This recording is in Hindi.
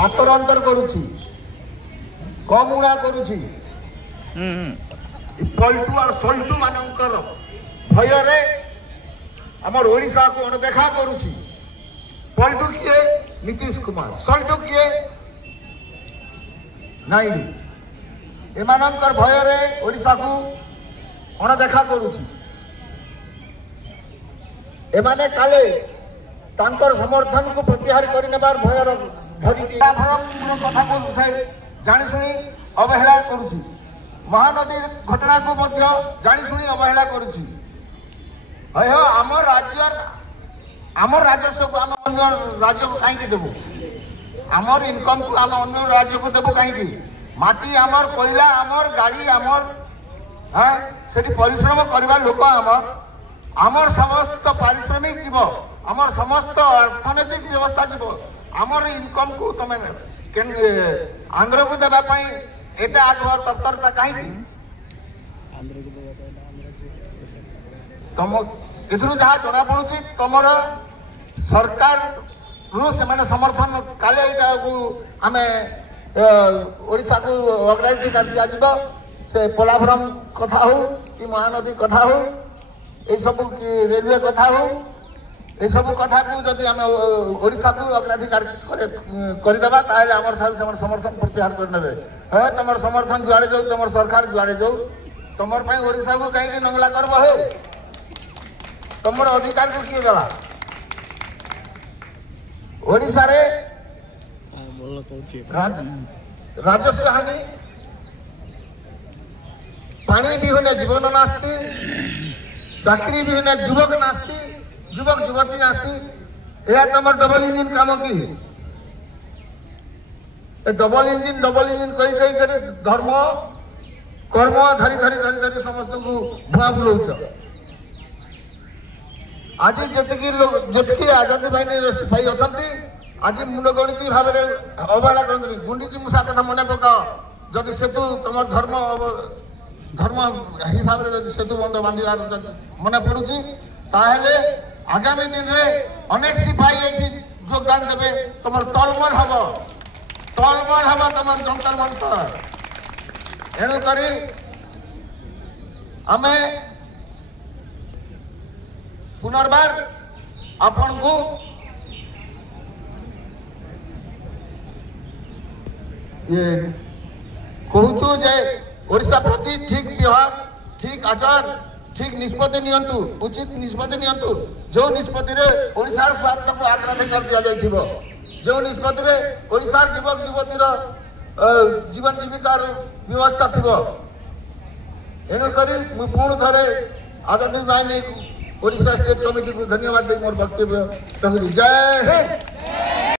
पातर अंतर करुछि कम उड़ा करुछि पलटू और सल्टू मानकर भय रे हमर ओडिशा को अनदेखा करुछि। पलटू किए नीतीश कुमार, सल्टू किए नायडू, एमानकर भय रे ओडिशा को अनदेखा करुछि। एमाने काले तांकर समर्थन को प्रत्याहार करनेबार भय धरी कथा को जानी शुणी अवहेला करुछि। महानदी घटना को मध्य जानी शुणी अवहेला करुछि। आमर राजस्व को आम अन्य राज्य को कहीं देवु, आमर इनकम को आम अन्य राज्य को देवु कहीं? माटी आमर, कोयला आमर, गाड़ी आमर, हाँ से परिश्रम करवा लोक आमर समस्त पारिश्रमिक जीव, आमर समस्त अर्थनैतिक व्यवस्था जीव, आमर इनकम को तुम आंध्र को देवाई एत आग्रह तत्परता कहीं? तुम एथुरु जहाँ जना पड़ुछि तुमर सरकार रु से माने समर्थन काले आमे ओडिशा को अग्राधिकार दिया जीव। से पोलाभरम कथा हो कि महानदी कथा हो, ये सब रेलवे कथा हो, ये सब कथा को जदि आम ओडिशा को अग्राधिकार करदेबा ताहले हमर समर्थन प्रत्याहार करनेबे। हे तुम समर्थन जुआड़े जाऊ, तुम सरकार जुआड़े जाऊ, तुम ओडिशा को कहीं नंगला करब? हे तुम अधिकार को किए गला? ओडिशा रे राजस्व हानि, पानी विहीन जीवन नास्ती, चाकरी विहीन युवक नास्ती, युवक युवती नास्ती। यह तुम डबल इंजिन काम कि डबल इंजिन कही कही कर धर्म कर्म धरी धरी धरी धरी समस्त को भुआ बुलाऊच। आज जी आजादी बाहिनी सिपाही अच्छा आज मुंड गणित भाव में अवहेला करते। गुंडीची मूषा कथा मन पकाओ, जदि सेतु तुम धर्म हिसाब से सेतु बंध बांधार मन पड़ुची ताहले आगामी दिन में अनेक सिपाही ये योगदान देवे। तुम टलमल हम तुम जंतर मंतर। एणुक आम पुनर्बार आपण को ये कहूँ जे ओडिशा प्रति ठीक व्यवहार, ठीक आचार, ठीक निष्पत्ति नियंतु, उचित निष्पत्ति नियंतु। जो निष्पत्ति रे ओडिशार स्वार्थ को अग्राधिकार दिया जाइथिबो, जो निष्पत्ति रे ओडिशार युवक युवतीर जीवन जीविकार व्यवस्था थिबो। एणु करी मु पुणी थरे आजादी बाहिनी ओडिशा स्टेट कमिटी को धन्यवाद दे मोर वक्तव्य। जय हिंद।